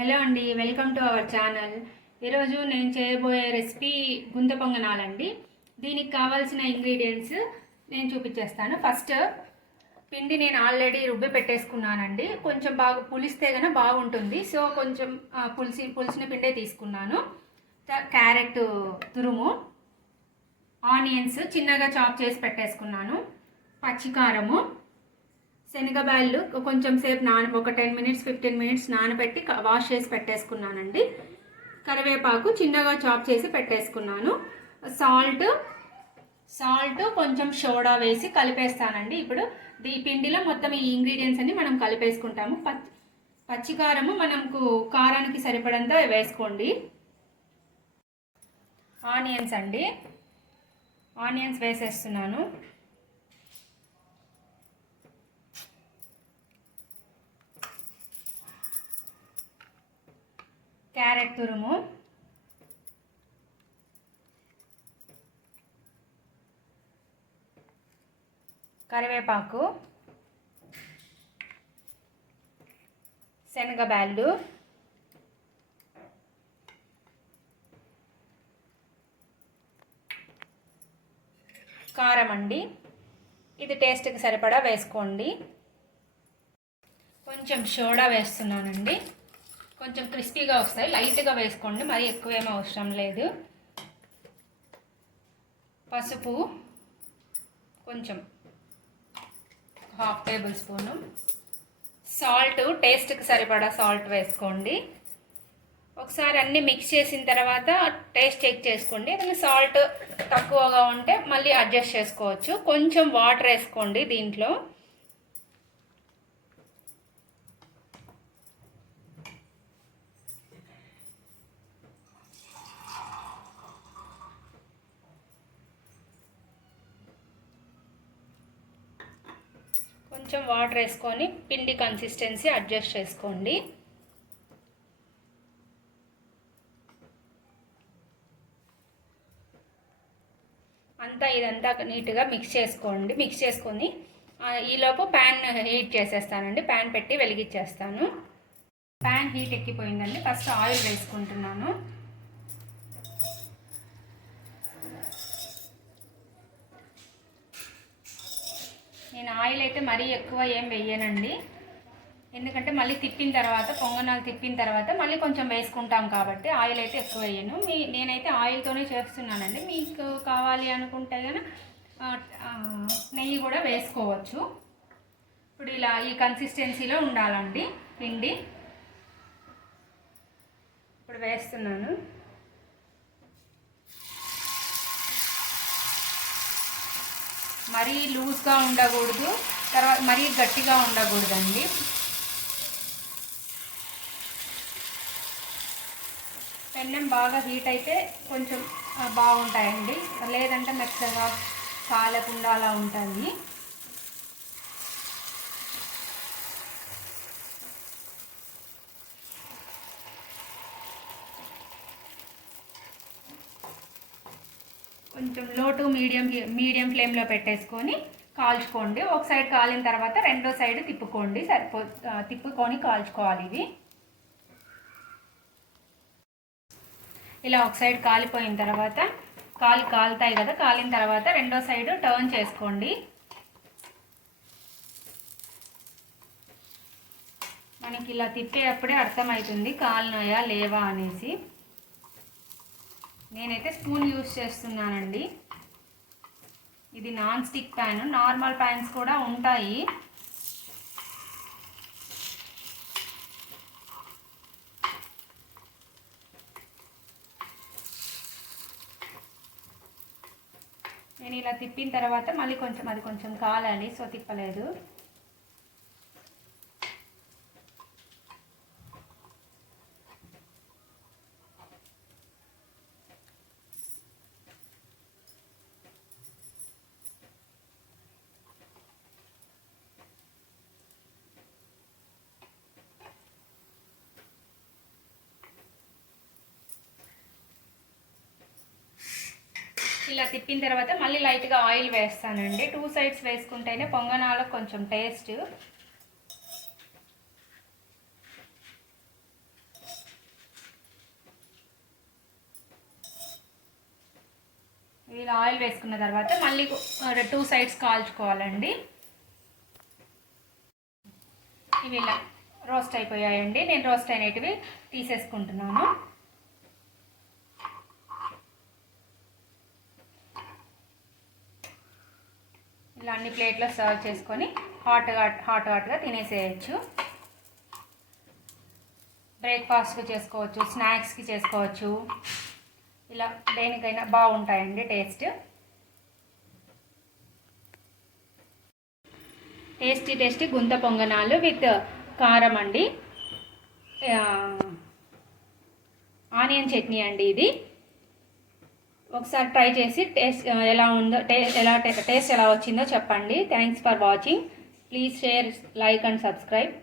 Hello అండి, welcome to our channel. ఈరోజు నేను చేయబోయే రెసిపీ గుంత పొంగనాలండి. దీనికి కావాల్సిన ఇంగ్రీడియంట్స్ నేను చూపించేస్తాను. ఫస్ట్ పిండి నేను ఆల్రెడీ రుబ్బి పెట్టేసుకున్నానండి. కొంచెం బాగా పులిస్తే కనుక బాగుంటుంది. సో కొంచెం పులిసిన పిండే తీసుకున్నాను. క్యారెట్ తురుము, ఆనియన్స్ చిన్నగా చాప్ చేసి పెట్టేసుకున్నాను, పచ్చికారము, శనగబాయలు కొంచెం సేపు ఒక 10 మినిట్స్ 15 మినిట్స్ నానబెట్టి వాష్ చేసి పెట్టేసుకున్నానండి. కరివేపాకు చిన్నగా చాప్ చేసి పెట్టేసుకున్నాను. సాల్ట్ కొంచెం సోడా వేసి కలిపేస్తానండి. ఇప్పుడు ఈ పిండిలో మొత్తం ఈ ఇంగ్రీడియంట్స్ అన్ని మనం కలిపేసుకుంటాము. పచ్చికారము మనకు కారానికి సరిపడంత వేసుకోండి. ఆనియన్స్ అండి, ఆనియన్స్ వేసేస్తున్నాను. క్యారెట్ తురుము, కరివేపాకు, శనగబ్యాళ్ళు, కారం అండి. ఇది టేస్ట్కి సరిపడా వేసుకోండి. కొంచెం సోడా వేస్తున్నానండి. కొంచెం క్రిస్పీగా వస్తాయి, లైట్గా వేసుకోండి, మరి ఎక్కువేమీ అవసరం లేదు. పసుపు కొంచెం 1/2 టేబుల్ స్పూను. సాల్ట్ టేస్ట్కి సరిపడా సాల్ట్ వేసుకోండి. ఒకసారి అన్నీ మిక్స్ చేసిన తర్వాత టేస్ట్ చెక్ చేసుకోండి. ఏదైనా సాల్ట్ తక్కువగా ఉంటే మళ్ళీ అడ్జస్ట్ చేసుకోవచ్చు. కొంచెం వాటర్ వేసుకోండి దీంట్లో. కొంచెం వాటర్ వేసుకొని పిండి కన్సిస్టెన్సీ అడ్జస్ట్ చేసుకోండి. ఇదంతా నీట్గా మిక్స్ చేసుకొని ఈలోపు ప్యాన్ హీట్ చేసేస్తానండి. ప్యాన్ పెట్టి వెలిగించేస్తాను. ప్యాన్ హీట్ ఎక్కిపోయిందండి. ఫస్ట్ ఆయిల్ వేసుకుంటున్నాను. నేను ఆయిల్ అయితే మరీ ఎక్కువ ఏం వేయనండి, ఎందుకంటే మళ్ళీ పొంగనాలు తిప్పిన తర్వాత మళ్ళీ కొంచెం వేసుకుంటాం కాబట్టి ఆయిల్ అయితే ఎక్కువ వేయను. నేనైతే ఆయిల్తోనే చేస్తున్నానండి. మీకు కావాలి అనుకుంటే కనుక నెయ్యి కూడా వేసుకోవచ్చు. ఇప్పుడు ఇలా ఈ కన్సిస్టెన్సీలో ఉండాలండి పిండి. ఇప్పుడు వేస్తున్నాను. మరీ లూజ్గా ఉండకూడదు, తర్వాత మరీ గట్టిగా ఉండకూడదండి. పెన్నం బాగా హీట్ అయితే కొంచెం బాగుంటాయండి, లేదంటే మెత్తగా కాలకుండా అలా ఉంటాయి. కొంచెం లో టు మీడియం ఫ్లేమ్లో పెట్టేసుకొని కాల్చుకోండి. ఒక సైడ్ కాలిన తర్వాత రెండో సైడ్ తిప్పుకోండి. తిప్పుకొని కాల్చుకోవాలి. ఇది ఇలా ఒక సైడ్ కాలిపోయిన తర్వాత కాలుతాయి కదా, కాలిన తర్వాత రెండో సైడ్ టర్న్ చేసుకోండి. మనకి ఇలా తిప్పేటప్పుడే అర్థమవుతుంది కాలినాయా లేవా అనేసి. నేనైతే స్పూన్ యూజ్ చేస్తున్నానండి. ఇది non stick pan, normal pans కూడా ఉంటాయి. నేను ఇలా తిప్పిన తర్వాత మళ్ళీ అది కొంచెం కాలాలి, సో తిప్పలేదు. ఇలా తిప్పిన తర్వాత మళ్ళీ లైట్గా ఆయిల్ వేస్తానండి. 2 సైడ్స్ వేసుకుంటేనే పొంగనాలకు కొంచెం టేస్ట్. ఇలా ఆయిల్ వేసుకున్న తర్వాత మళ్ళీ 2 సైడ్స్ కాల్చుకోవాలండి. ఇవి ఇలా రోస్ట్ అయిపోయాయండి. నేను రోస్ట్ అయినవి తీసేసుకుంటున్నాను. ఇలా అన్ని ప్లేట్లో సర్వ్ చేసుకొని హాట్గా తినేసేయచ్చు. బ్రేక్ఫాస్ట్కి చేసుకోవచ్చు, స్నాక్స్కి చేసుకోవచ్చు. ఇలా దేనికైనా బాగుంటాయండి టేస్ట్. టేస్టీ గుంత పొంగనాలు విత్ కారం అండి, ఆనియన్ చట్నీ అండి. ఇది ఒకసారి ట్రై చేసి టేస్ట్ ఎలా ఉందో టేస్ట్ ఎలా వచ్చిందో చెప్పండి. Thanks for watching. Please share, like and subscribe.